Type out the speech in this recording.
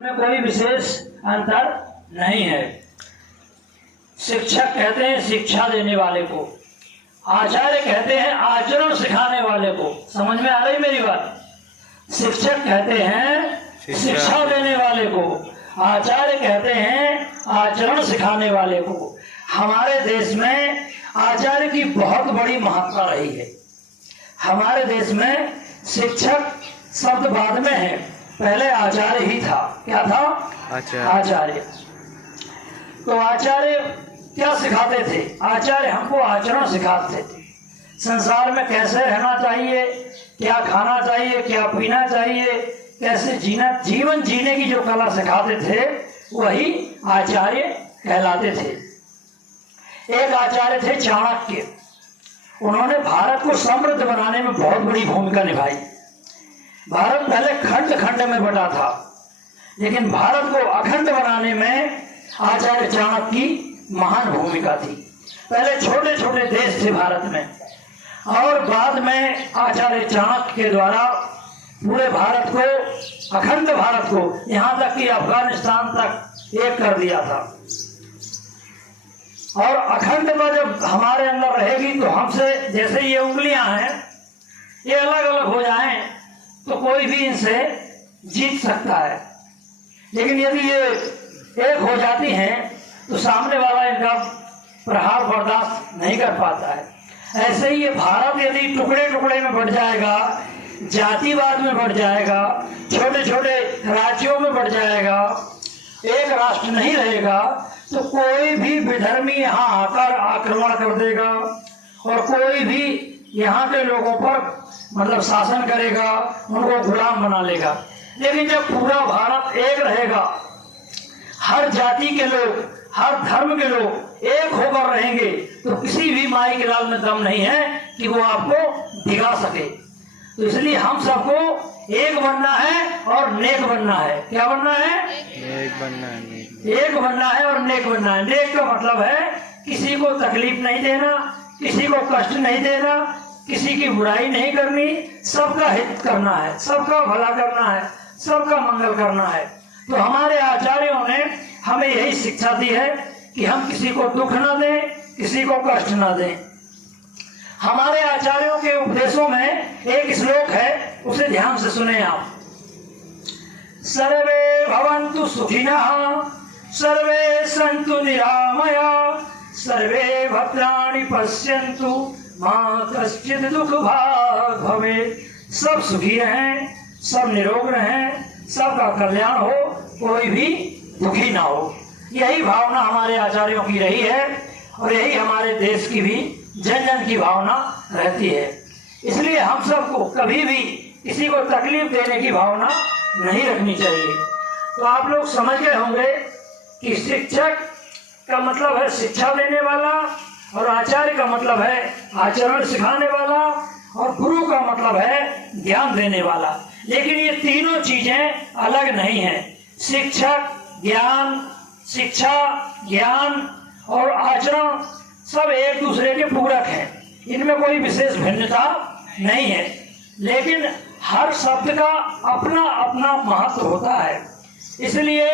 में कोई विशेष अंतर नहीं है। शिक्षक कहते हैं शिक्षा देने वाले को, आचार्य कहते हैं आचरण सिखाने वाले को। समझ में आ रही मेरी बात? शिक्षक कहते हैं शिक्षा देने वाले को, आचार्य कहते हैं आचरण सिखाने वाले को। हमारे देश में आचार्य की बहुत बड़ी महत्ता रही है। हमारे देश में शिक्षक शब्द बाद में है, पहले आचार्य ही था। क्या था? आचार्य। तो आचार्य क्या सिखाते थे? आचार्य हमको आचरण सिखाते थे। संसार में कैसे रहना चाहिए, क्या खाना चाहिए, क्या पीना चाहिए, कैसे जीवन जीने की जो कला सिखाते थे वही आचार्य कहलाते थे। एक आचार्य थे चाणक्य। उन्होंने भारत को समृद्ध बनाने में बहुत बड़ी भूमिका निभाई। भारत पहले खंड खंड में बटा था, लेकिन भारत को अखंड बनाने में आचार्य चाणक्य की महान भूमिका थी। पहले छोटे छोटे देश थे भारत में, और बाद में आचार्य चाणक्य के द्वारा पूरे भारत को, अखंड भारत को, यहाँ तक कि अफगानिस्तान तक एक कर दिया था। और अखंडता जब हमारे अंदर रहेगी तो हमसे, जैसे ये उंगलियां हैं, ये अलग अलग हो जाएं तो कोई भी इनसे जीत सकता है, लेकिन यदि ये एक हो जाती हैं तो सामने वाला इनका प्रहार बर्दाश्त नहीं कर पाता है। ऐसे ही ये भारत यदि टुकड़े टुकड़े में बढ़ जाएगा, जातिवाद में बढ़ जाएगा, छोटे छोटे राज्यों में बढ़ जाएगा, एक राष्ट्र नहीं रहेगा, तो कोई भी विधर्मी यहाँ आकर आक्रमण कर देगा और कोई भी यहाँ के लोगों पर मतलब शासन करेगा, उनको गुलाम बना लेगा। लेकिन जब पूरा भारत एक रहेगा, हर जाति के लोग, हर धर्म के लोग एक होकर रहेंगे, तो किसी भी माई के लाल में दम नहीं है कि वो आपको भिगा सके। तो इसलिए हम सबको एक बनना है और नेक बनना है। क्या बनना है? नेक बनना है। एक बनना है और नेक बनना है। नेक का मतलब है किसी को तकलीफ नहीं देना, किसी को कष्ट नहीं देना, किसी की बुराई नहीं करनी, सबका हित करना है, सबका भला करना है, सबका मंगल करना है। तो हमारे आचार्यों ने हमें यही शिक्षा दी है कि हम किसी को दुख न दें, किसी को कष्ट न दें। हमारे आचार्यों के उपदेशों में एक श्लोक है, उसे ध्यान से सुने आप। सर्वे भवन्तु सुखिनः, सर्वे सन्तु निरामया, सर्वे भद्राणि पश्यन्तु, मा कश्चित् दुःख भाग् भवेत्। सब सुखी रहें, सब निरोग रहें, सबका कल्याण हो, कोई भी दुखी ना हो। यही भावना हमारे आचार्यों की रही है और यही हमारे देश की भी जन जन की भावना रहती है। इसलिए हम सबको कभी भी किसी को तकलीफ देने की भावना नहीं रखनी चाहिए। तो आप लोग समझ गए होंगे कि शिक्षक का मतलब है शिक्षा देने वाला, और आचार्य का मतलब है आचरण सिखाने वाला, और गुरु का मतलब है ज्ञान देने वाला। लेकिन ये तीनों चीजें अलग नहीं हैं। शिक्षक, ज्ञान, शिक्षा, ज्ञान और आचरण सब एक दूसरे के पूरक हैं। इनमें कोई विशेष भिन्नता नहीं है, लेकिन हर शब्द का अपना अपना महत्व होता है। इसलिए